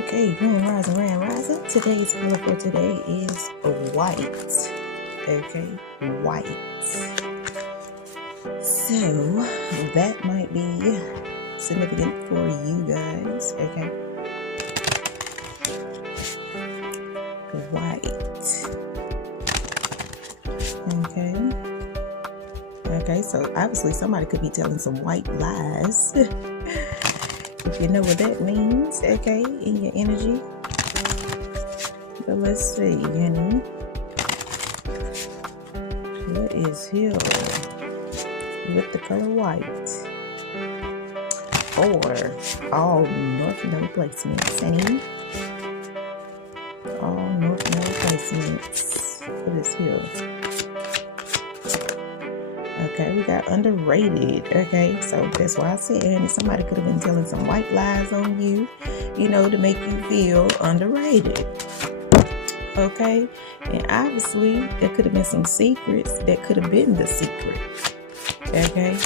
Okay, Grand Rising. Today's color for today is white. Okay, white. So that might be significant for you guys. Okay, white. Okay, so obviously somebody could be telling some white lies. If you know what that means, okay, in your energy. But let's see, honey. What is here with the color white? For all North Node placements, honey. All North Node placements. What is here? Okay, we got underrated. Okay, so that's why I said somebody could have been telling some white lies on you, to make you feel underrated. Okay, and obviously there could have been some secrets that could have been the secret. Okay,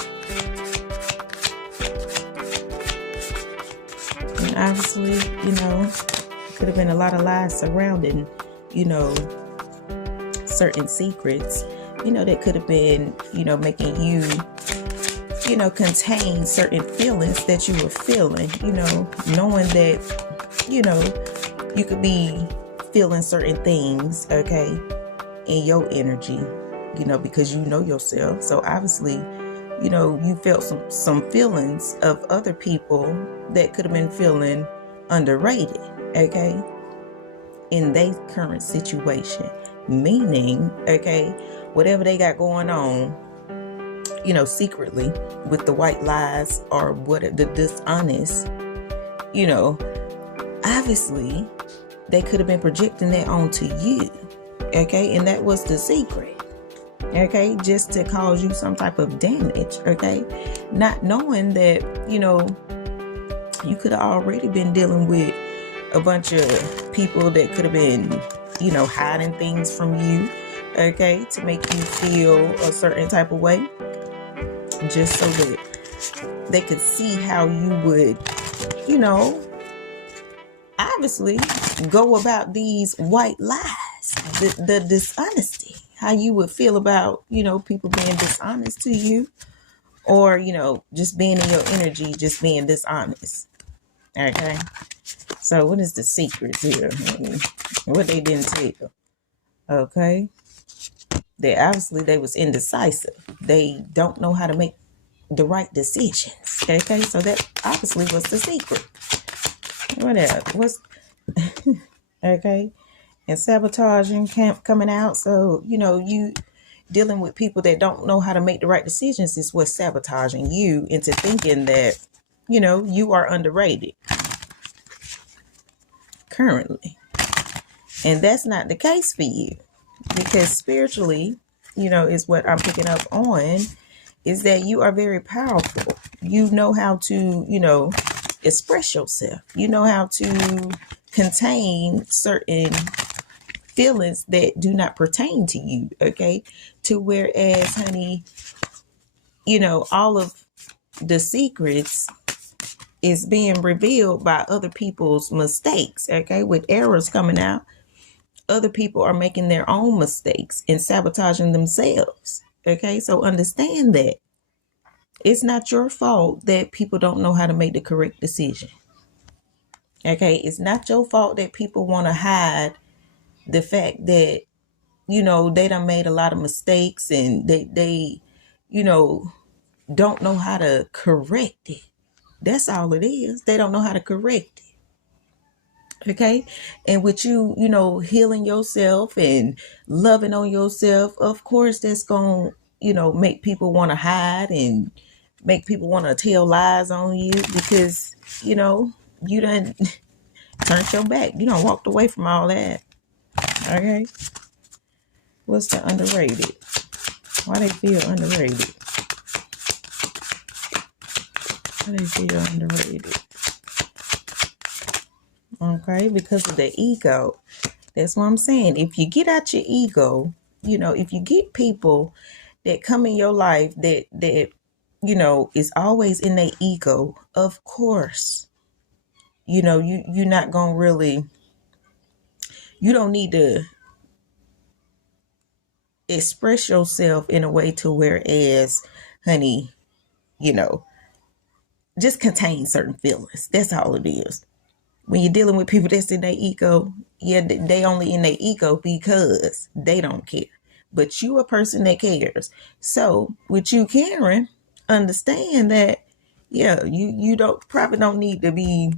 and obviously, could have been a lot of lies surrounding, certain secrets. That could have been, making you, contain certain feelings that you were feeling, knowing that, you could be feeling certain things, okay, in your energy, because you know yourself. So obviously, you felt some feelings of other people that could have been feeling underrated, okay, in their current situation. Meaning, okay, whatever they got going on, secretly with the white lies or what the dishonest, obviously they could have been projecting that onto you, okay, and that was the secret, okay, just to cause you some type of damage, okay, not knowing that, you could have already been dealing with a bunch of people that could have been, hiding things from you, okay, to make you feel a certain type of way, just so that they could see how you would, obviously go about these white lies, the dishonesty, how you would feel about, people being dishonest to you, or, just being in your energy, just being dishonest. Okay. So what is the secret here? What they didn't tell. Okay. They was indecisive. They don't know how to make the right decisions. Okay. So that obviously was the secret. What else? Okay. And sabotaging coming out. So, you dealing with people that don't know how to make the right decisions is what's sabotaging you into thinking that, you are underrated currently. And that's not the case for you, because spiritually, is what I'm picking up on, is that you are very powerful. You know how to, express yourself. You know how to contain certain feelings that do not pertain to you. Okay. To whereas, honey, all of the secrets is being revealed by other people's mistakes. Okay. With errors coming out, other people are making their own mistakes and sabotaging themselves. Okay, so understand that it's not your fault that people don't know how to make the correct decision. Okay, it's not your fault that people want to hide the fact that, they done made a lot of mistakes and they don't know how to correct it. That's all it is. They don't know how to correct it. Okay. And with you, healing yourself and loving on yourself, of course, that's going to, make people want to hide and make people want to tell lies on you because, you done turned your back. You done walked away from all that. Okay. What's the underrated? Why they feel underrated? Why they feel underrated? Okay, because of the ego. That's what I'm saying. If you get out your ego, if you get people that come in your life that is always in their ego, of course, you're not gonna really, you don't need to express yourself in a way to whereas, honey, you know, just contain certain feelings. That's all it is. When you're dealing with people that's in their ego, yeah, they only in their ego because they don't care. But you a person that cares. So with you caring, understand that, yeah, you don't need to be,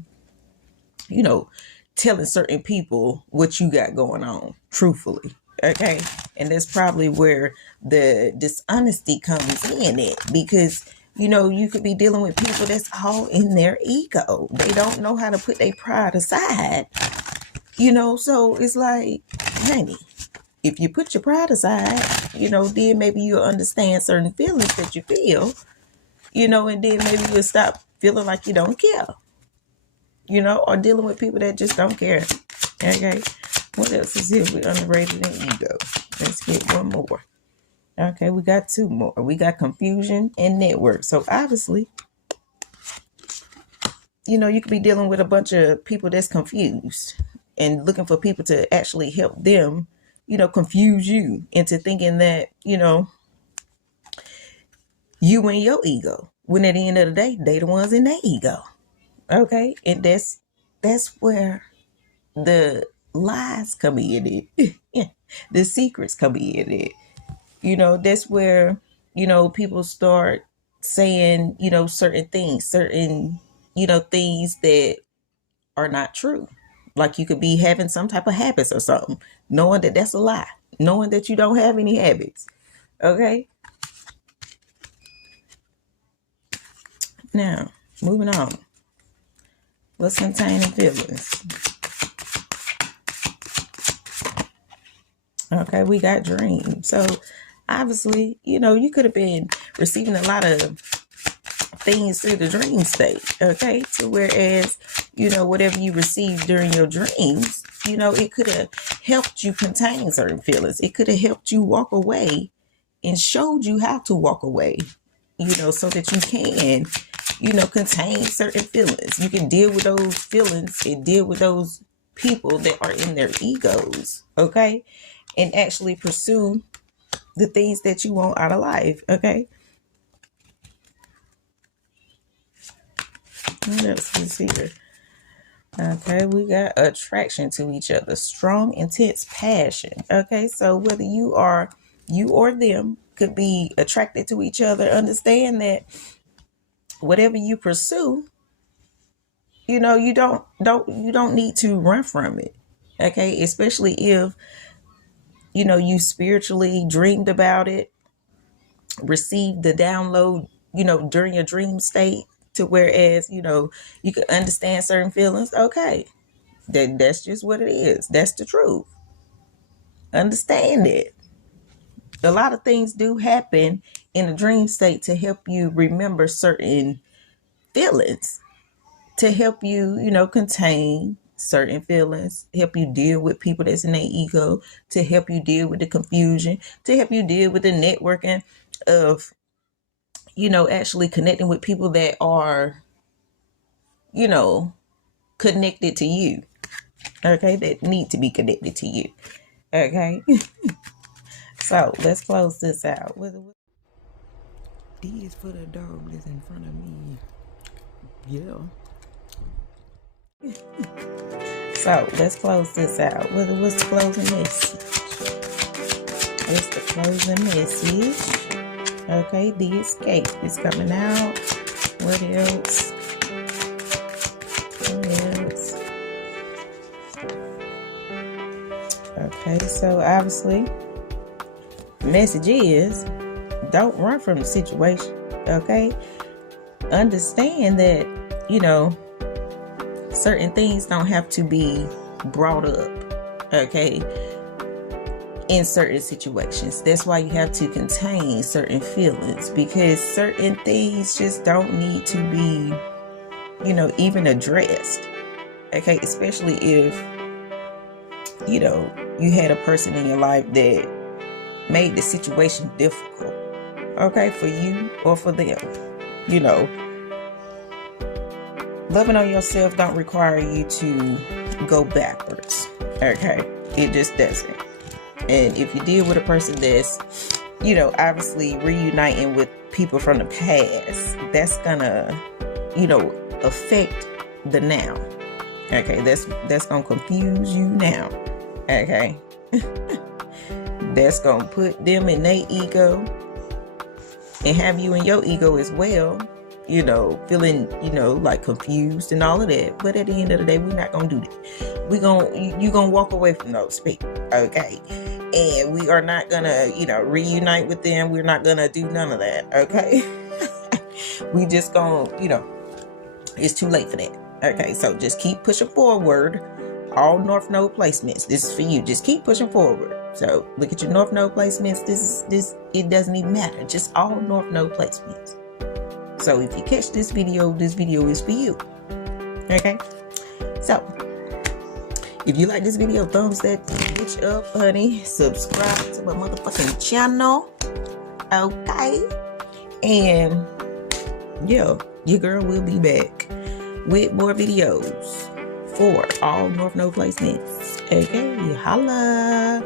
you know, telling certain people what you got going on, truthfully. Okay. And that's probably where the dishonesty comes in it, because you could be dealing with people that's all in their ego. They don't know how to put their pride aside. So it's like, honey, if you put your pride aside, then maybe you'll understand certain feelings that you feel, and then maybe you'll stop feeling like you don't care, or dealing with people that just don't care. Okay. What else is here with underrated and ego? Let's get one more. Okay, we got two more. We got confusion and network. So obviously, you could be dealing with a bunch of people that's confused and looking for people to actually help them, confuse you into thinking that, you and your ego. When at the end of the day, they the ones in their ego. Okay, and that's where the lies come in it. The secrets come in it. That's where, people start saying, certain things that are not true. Like you could be having some type of habits or something, knowing that that's a lie, knowing that you don't have any habits. Okay. Now, moving on. What's containing feelings? Okay, we got dreams. So obviously, you could have been receiving a lot of things through the dream state. Okay, to whereas, whatever you received during your dreams, it could have helped you contain certain feelings. It could have helped you walk away and showed you how to walk away, so that you can, contain certain feelings. You can deal with those feelings and deal with those people that are in their egos. Okay. And actually pursue the things that you want out of life. Okay. What else is here? Okay, we got attraction to each other, strong, intense passion. Okay, so whether you or them could be attracted to each other, understand that whatever you pursue, you don't need to run from it. Okay, especially if you spiritually dreamed about it, received the download, during your dream state, to whereas, you can understand certain feelings. Okay. That's just what it is. That's the truth. Understand it. A lot of things do happen in a dream state to help you remember certain feelings, to help you, contain certain feelings, help you deal with people that's in their ego, to help you deal with the confusion, to help you deal with the networking of, actually connecting with people that are, connected to you. Okay, that need to be connected to you. Okay. So let's close this out. D is for the dog that's in front of me. Yeah. So let's close this out. What's the closing message? What's the closing message? Okay, the escape is coming out. What else? Okay, so obviously, the message is don't run from the situation. Okay, understand that, certain things don't have to be brought up. Okay, in certain situations. That's why you have to contain certain feelings, because certain things just don't need to be, even addressed. Okay, especially if, you had a person in your life that made the situation difficult. Okay, for you or for them. Loving on yourself don't require you to go backwards. Okay? It just doesn't. And if you deal with a person that's, obviously reuniting with people from the past, that's gonna, affect the now. Okay? That's gonna confuse you now. Okay? That's gonna put them in their ego and have you in your ego as well, feeling, like confused and all of that. But at the end of the day, we're not gonna do that. You're gonna walk away from those people, okay? And we are not gonna, reunite with them. We're not gonna do none of that, okay? We just gonna, it's too late for that. Okay, so just keep pushing forward. All North Node placements. This is for you. Just keep pushing forward. So look at your North Node placements. This it doesn't even matter. Just all North Node placements. So if you catch this video is for you. Okay? So if you like this video, thumbs that bitch up, honey. Subscribe to my motherfucking channel. Okay? And yeah, your girl will be back with more videos for all North Node placements. Okay, holla.